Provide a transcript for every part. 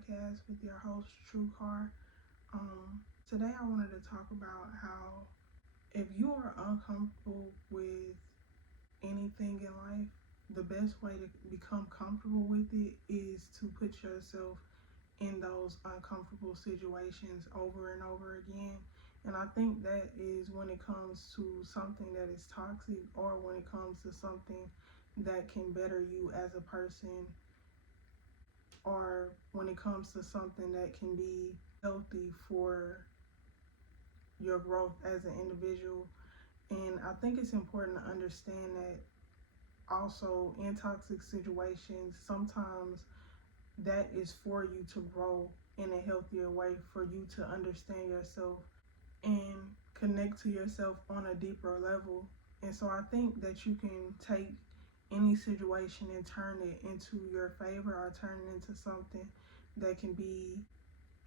podcast with your host, True Car. Today I wanted to talk about how if you are uncomfortable with anything in life, the best way to become comfortable with it is to put yourself in those uncomfortable situations over and over again. And I think that is when it comes to something that is toxic or when it comes to something that can better you as a person or when it comes to something that can be healthy for your growth as an individual. And I think it's important to understand that also in toxic situations, sometimes that is for you to grow in a healthier way, for you to understand yourself and connect to yourself on a deeper level. And so I think that you can take any situation and turn it into your favor or turn it into something that can be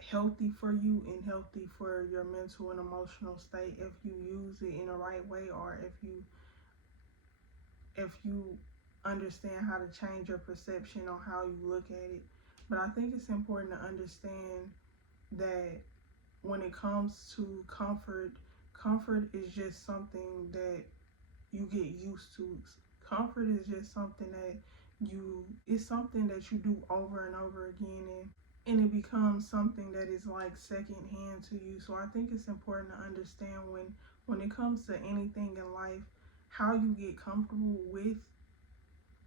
healthy for you and healthy for your mental and emotional state if you use it in the right way or if you understand how to change your perception on how you look at it. But I think it's important to understand that when it comes to comfort is just something that you get used to. Comfort is just something that it's something that you do over and over again, and it becomes something that is like second hand to you. So I think it's important to understand when it comes to anything in life, how you get comfortable with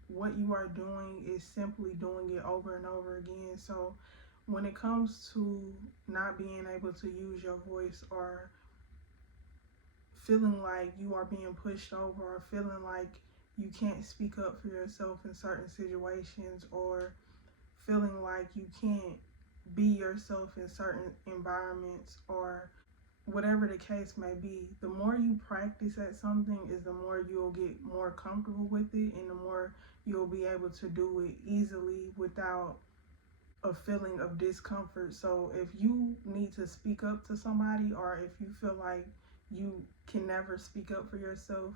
what you are doing is simply doing it over and over again. So when it comes to not being able to use your voice or feeling like you are being pushed over or feeling like you can't speak up for yourself in certain situations or feeling like you can't be yourself in certain environments or whatever the case may be, the more you practice at something is the more you'll get more comfortable with it and the more you'll be able to do it easily without a feeling of discomfort. So if you need to speak up to somebody or if you feel like you can never speak up for yourself,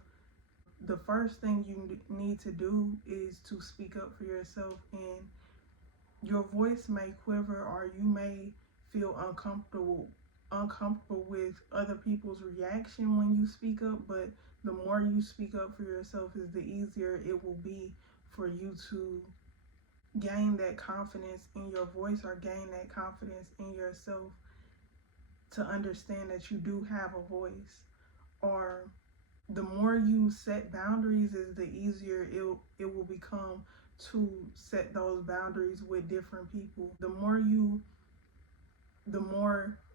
the first thing you need to do is to speak up for yourself. And your voice may quiver or you may feel uncomfortable with other people's reaction when you speak up, but the more you speak up for yourself is the easier it will be for you to gain that confidence in your voice or gain that confidence in yourself to understand that you do have a voice. Or the more you set boundaries is the easier it will become to set those boundaries with different people. The more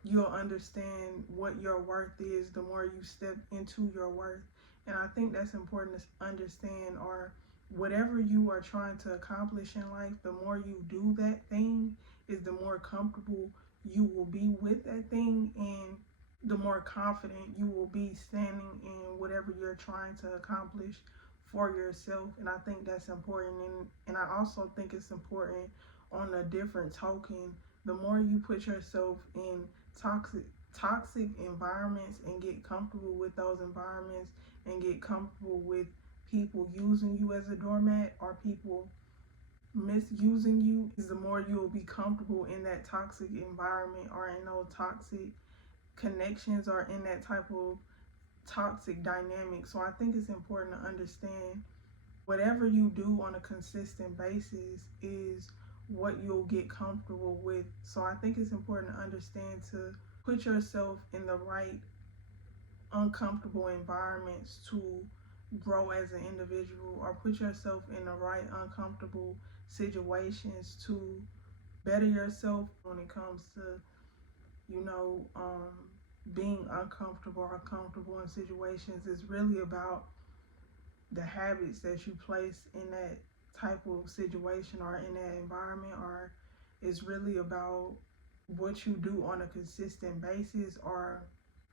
you'll understand what your worth is, the more you step into your worth. And I think that's important to understand. Or whatever you are trying to accomplish in life, the more you do that thing is the more comfortable you will be with that thing and the more confident you will be standing in whatever you're trying to accomplish for yourself. And I think that's important. And I also think it's important on a different token. The more you put yourself in toxic environments and get comfortable with those environments and get comfortable with people using you as a doormat or people misusing you, is the more you'll be comfortable in that toxic environment or in those toxic connections or in that type of toxic dynamic. So I think it's important to understand whatever you do on a consistent basis is what you'll get comfortable with. So I think it's important to understand to put yourself in the right uncomfortable environments to grow as an individual, or put yourself in the right uncomfortable situations to better yourself. When it comes to you know being uncomfortable or comfortable in situations, is really about the habits that you place in that type of situation or in that environment, or it's really about what you do on a consistent basis or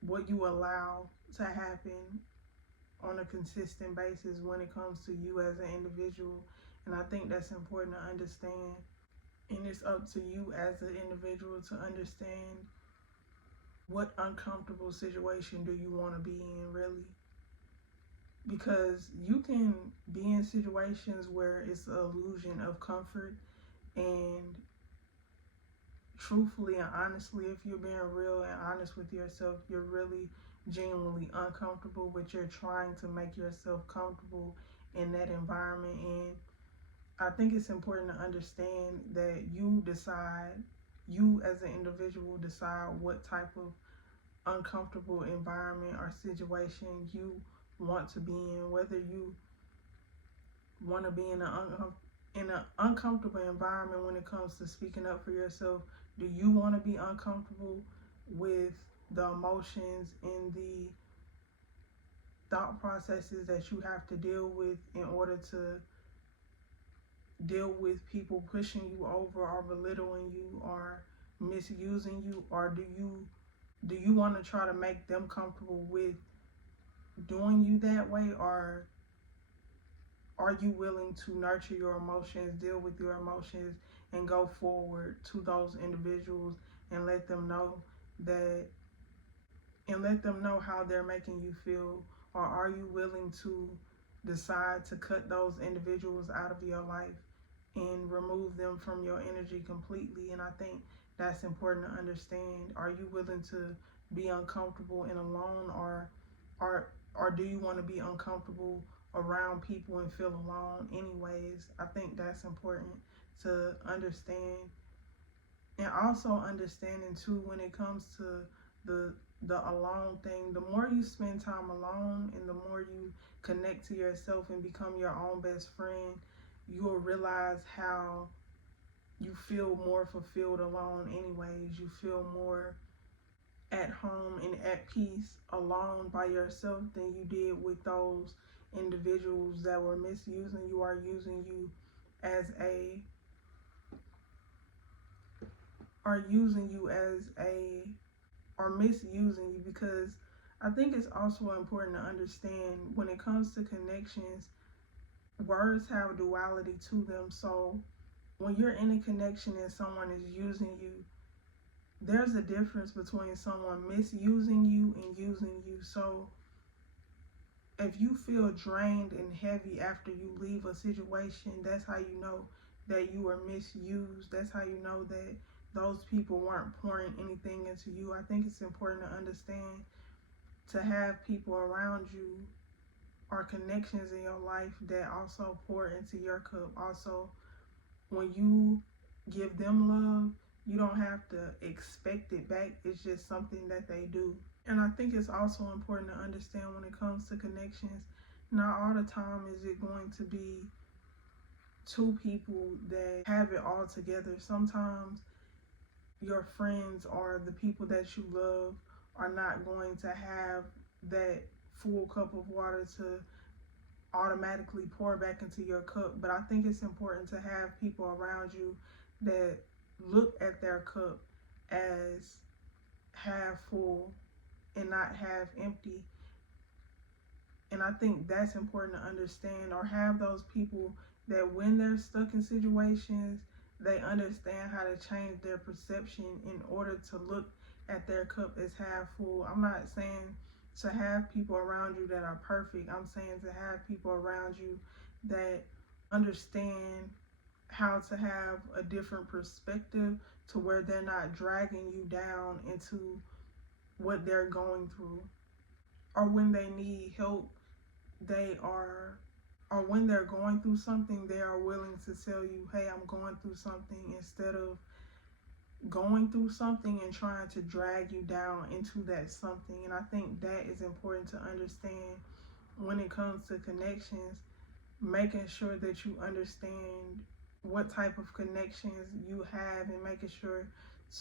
what you allow to happen on a consistent basis when it comes to you as an individual. And I think that's important to understand. And it's up to you as an individual to understand what uncomfortable situation do you want to be in, really. Because you can be in situations where it's an illusion of comfort and truthfully and honestly, if you're being real and honest with yourself, you're really genuinely uncomfortable, but you're trying to make yourself comfortable in that environment. And I think it's important to understand that you as an individual decide what type of uncomfortable environment or situation you want to be in, whether you want to be in an uncomfortable environment when it comes to speaking up for yourself. Do you want to be uncomfortable with the emotions and the thought processes that you have to deal with in order to deal with people pushing you over or belittling you or misusing you? Or do you want to try to make them comfortable with doing you that way? Or are you willing to nurture your emotions, deal with your emotions, and go forward to those individuals and let them know that, and let them know how they're making you feel? Or are you willing to decide to cut those individuals out of your life and remove them from your energy completely? And I think that's important to understand. Are you willing to be uncomfortable and alone, or do you want to be uncomfortable around people and feel alone anyways? I think that's important to understand. And also understanding too, when it comes to the alone thing, the more you spend time alone and the more you connect to yourself and become your own best friend, you'll realize how you feel more fulfilled alone anyways. You feel more at home and at peace alone by yourself than you did with those individuals that were misusing you or using you as a or using you as a or misusing you. Because I think it's also important to understand, when it comes to connections, words have duality to them. So when you're in a connection and someone is using you, there's a difference between someone misusing you and using you. So if you feel drained and heavy after you leave a situation, that's how you know that you were misused. That's how you know that those people weren't pouring anything into you. I think it's important to understand, to have people around you or connections in your life that also pour into your cup. Also, when you give them love, you don't have to expect it back. It's just something that they do. And I think it's also important to understand, when it comes to connections, not all the time is it going to be two people that have it all together. Sometimes your friends or the people that you love are not going to have that full cup of water to automatically pour back into your cup. But I think it's important to have people around you that look at their cup as half full and not half empty. And I think that's important to understand. Or have those people that when they're stuck in situations, they understand how to change their perception in order to look at their cup as half full. I'm not saying to have people around you that are perfect. I'm saying to have people around you that understand how to have a different perspective, to where they're not dragging you down into what they're going through. Or when they need help, they are, or when they're going through something, they are willing to tell you, hey, I'm going through something, instead of going through something and trying to drag you down into that something. And I think that is important to understand when it comes to connections, making sure that you understand what type of connections you have, and making sure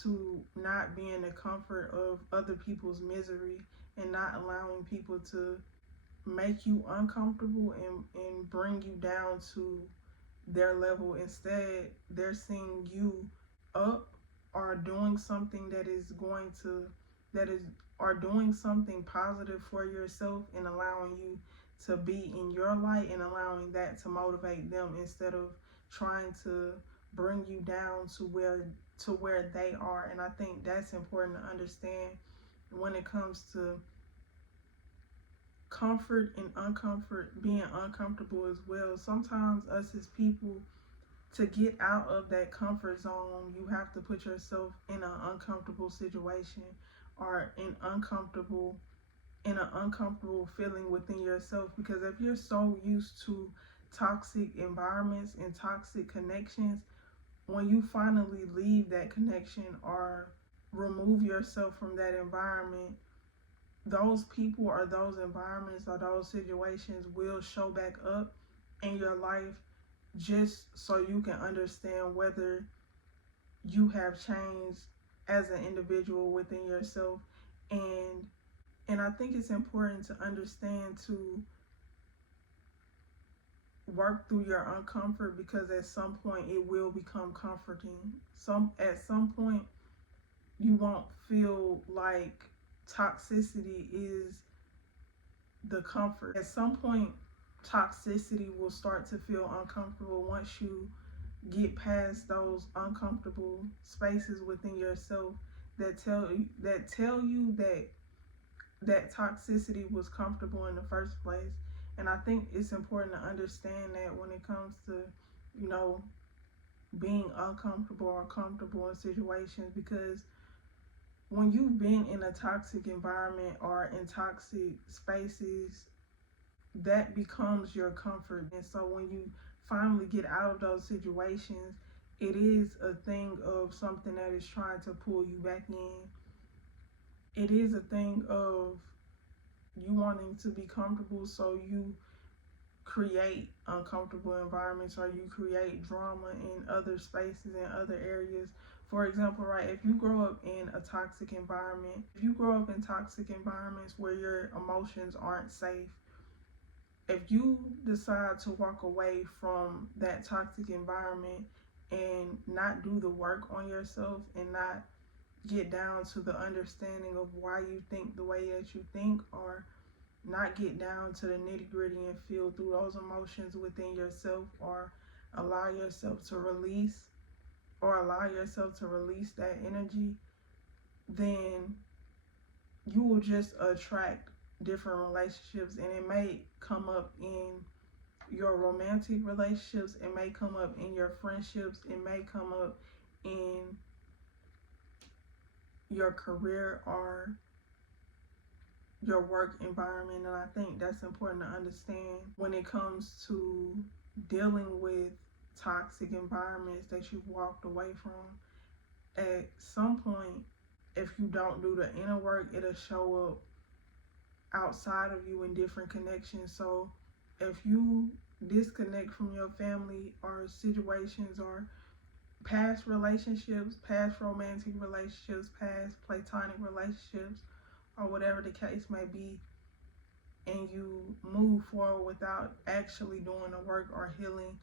to not be in the comfort of other people's misery, and not allowing people to make you uncomfortable and bring you down to their level. Instead, they're seeing you up, or doing something that is going to, that is, or doing something positive for yourself, and allowing you to be in your light, and allowing that to motivate them, instead of trying to bring you down to where they are. And I think that's important to understand when it comes to comfort and uncomfort, being uncomfortable as well. Sometimes us as people, To get out of that comfort zone, you have to put yourself in an uncomfortable situation, or in an uncomfortable feeling within yourself. Because if you're so used to toxic environments and toxic connections, when you finally leave that connection or remove yourself from that environment, those people or those environments or those situations will show back up in your life, just so you can understand whether you have changed as an individual within yourself. And I think it's important to understand to work through your uncomfort, because at some point it will become comforting. At some point you won't feel like toxicity is the comfort. At some point toxicity will start to feel uncomfortable once you get past those uncomfortable spaces within yourself that tell you that toxicity was comfortable in the first place. And I think it's important to understand that when it comes to, you know, being uncomfortable or comfortable in situations, because when you've been in a toxic environment or in toxic spaces, that becomes your comfort. And so when you finally get out of those situations, it is a thing of something that is trying to pull you back in. It is a thing of you wanting to be comfortable, so you create uncomfortable environments, or you create drama in other spaces and other areas. For example, right, if you grow up in a toxic environment, if you grow up in toxic environments where your emotions aren't safe, if you decide to walk away from that toxic environment and not do the work on yourself and not get down to the understanding of why you think the way that you think, or not get down to the nitty gritty and feel through those emotions within yourself, or allow yourself to release that energy, then you will just attract different relationships. And it may come up in your romantic relationships, it may come up in your friendships, it may come up in your career or your work environment. And I think that's important to understand when it comes to dealing with toxic environments that you've walked away from. At some point, if you don't do the inner work, it'll show up outside of you in different connections. So if you disconnect from your family or situations or past relationships, past romantic relationships, past platonic relationships, or whatever the case may be, and you move forward without actually doing the work or healing,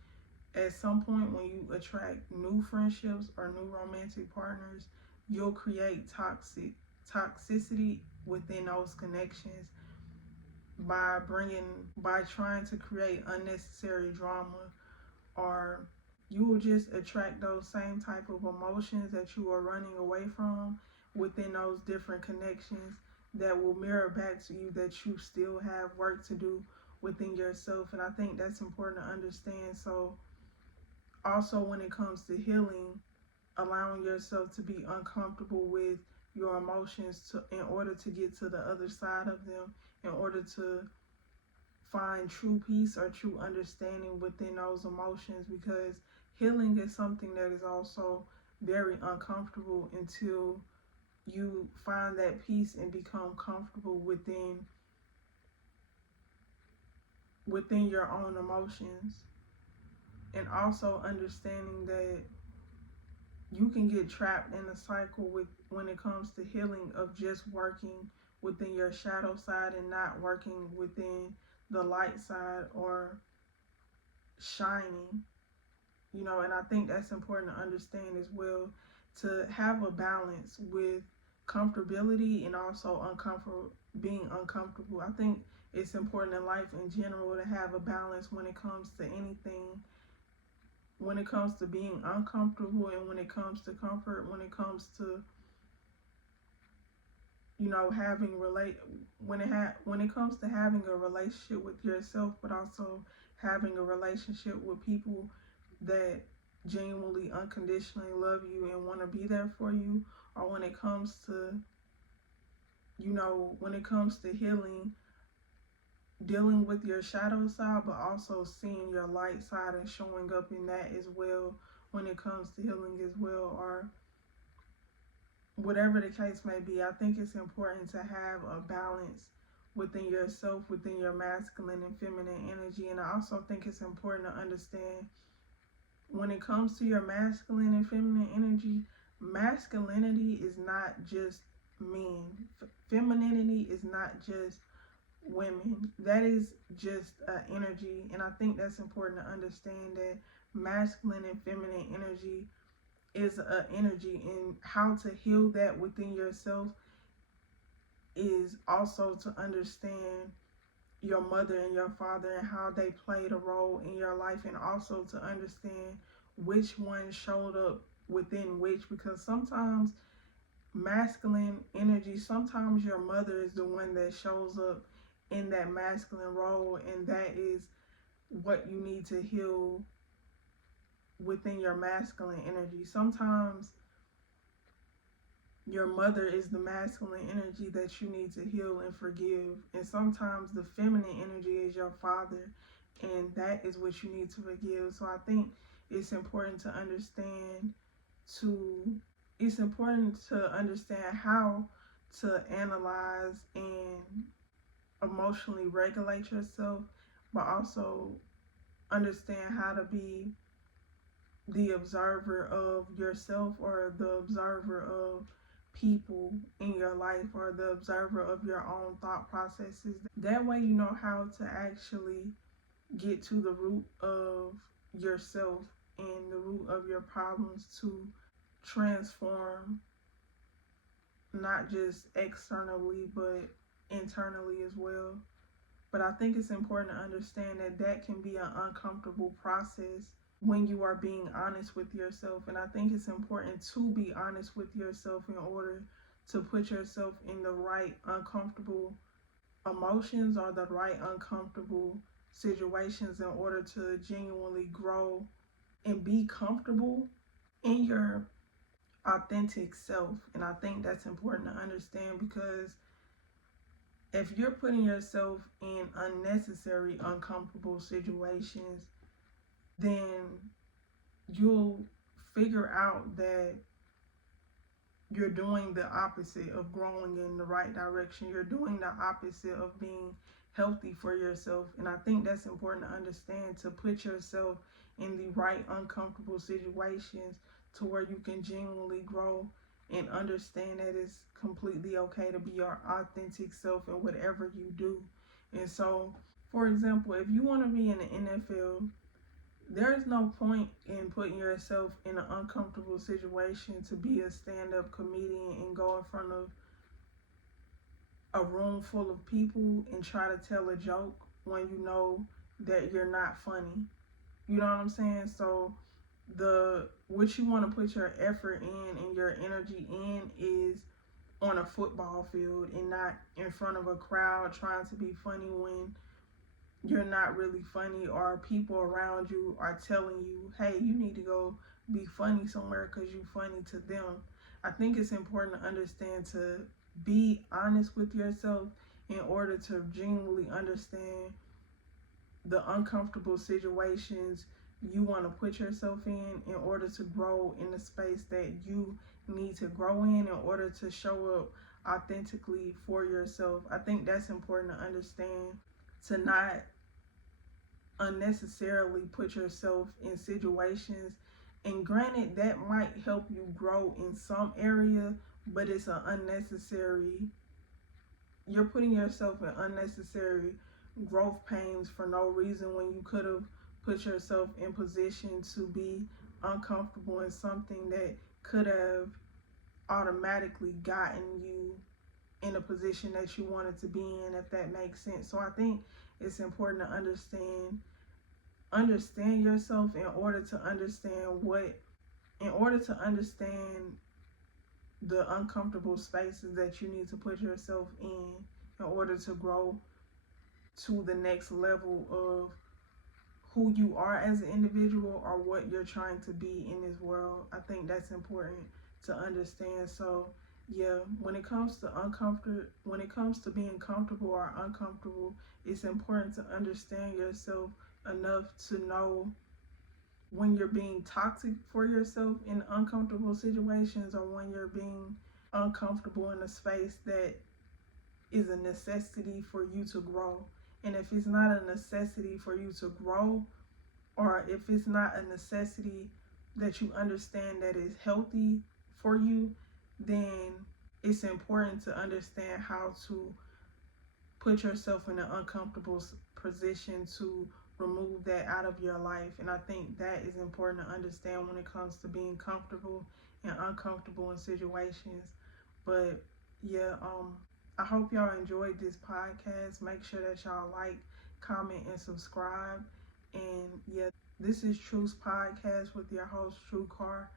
at some point when you attract new friendships or new romantic partners, you'll create toxicity within those connections by trying to create unnecessary drama, or you will just attract those same type of emotions that you are running away from within those different connections, that will mirror back to you that you still have work to do within yourself. And I think that's important to understand. So also when it comes to healing, allowing yourself to be uncomfortable with your emotions in order to get to the other side of them, in order to find true peace or true understanding within those emotions, because healing is something that is also very uncomfortable until you find that peace and become comfortable within your own emotions. And also understanding that you can get trapped in a cycle when it comes to healing, of just working within your shadow side and not working within the light side or shining. And I think that's important to understand as well, to have a balance with comfortability and also being uncomfortable. I think it's important in life in general to have a balance when it comes to anything, when it comes to being uncomfortable and when it comes to comfort, when it comes to when it comes to having a relationship with yourself, but also having a relationship with people that genuinely, unconditionally love you and want to be there for you, or when it comes to, when it comes to healing, dealing with your shadow side, but also seeing your light side and showing up in that as well when it comes to healing as well, or whatever the case may be. I think it's important to have a balance within yourself, within your masculine and feminine energy. And I also think it's important to understand when it comes to your masculine and feminine energy, masculinity is not just men. Femininity is not just women. That is just energy. And I think that's important to understand, that masculine and feminine energy is an energy, and how to heal that within yourself is also to understand your mother and your father and how they played a role in your life, and also to understand which one showed up within which, because sometimes masculine energy, sometimes your mother is the one that shows up in that masculine role, and that is what you need to heal within your masculine energy. Sometimes your mother is the masculine energy that you need to heal and forgive, and sometimes the feminine energy is your father, and that is what you need to forgive. So I think it's important to understand how to analyze and emotionally regulate yourself, but also understand how to be the observer of yourself, or the observer of people in your life, or the observer of your own thought processes. That way you know how to actually get to the root of yourself and the root of your problems, to transform not just externally but internally as well. But I think it's important to understand that that can be an uncomfortable process when you are being honest with yourself. And I think it's important to be honest with yourself in order to put yourself in the right uncomfortable emotions, or the right uncomfortable situations, in order to genuinely grow and be comfortable in your authentic self. And I think that's important to understand, because if you're putting yourself in unnecessary uncomfortable situations, then you'll figure out that you're doing the opposite of growing in the right direction. You're doing the opposite of being healthy for yourself. And I think that's important to understand, to put yourself in the right uncomfortable situations to where you can genuinely grow and understand that it's completely okay to be your authentic self in whatever you do. And so, for example, if you want to be in the NFL, there's no point in putting yourself in an uncomfortable situation to be a stand-up comedian and go in front of a room full of people and try to tell a joke when you know that you're not funny. You know what I'm saying? So what you want to put your effort in and your energy in is on a football field, and not in front of a crowd trying to be funny when you're not really funny, or people around you are telling you, hey, you need to go be funny somewhere because you're funny to them. I think it's important to understand to be honest with yourself in order to genuinely understand the uncomfortable situations you want to put yourself in order to grow in the space that you need to grow in order to show up authentically for yourself. I think that's important to understand, to not unnecessarily put yourself in situations. And granted, that might help you grow in some area, but it's an unnecessary, you're putting yourself in unnecessary growth pains for no reason, when you could have put yourself in position to be uncomfortable in something that could have automatically gotten you in a position that you wanted to be in, if that makes sense. So I think it's important to understand yourself in order to understand the uncomfortable spaces that you need to put yourself in order to grow to the next level of who you are as an individual or what you're trying to be in this world. I think that's important to understand. So yeah, when it comes to being comfortable or uncomfortable, it's important to understand yourself enough to know when you're being toxic for yourself in uncomfortable situations, or when you're being uncomfortable in a space that is a necessity for you to grow. And if it's not a necessity for you to grow, or if it's not a necessity that you understand that is healthy for you, then it's important to understand how to put yourself in an uncomfortable position to remove that out of your life. And I think that is important to understand when it comes to being comfortable and uncomfortable in situations. But yeah, I hope y'all enjoyed this podcast. Make sure that y'all like, comment, and subscribe. And yeah, this is Truth's Podcast with your host, True Car.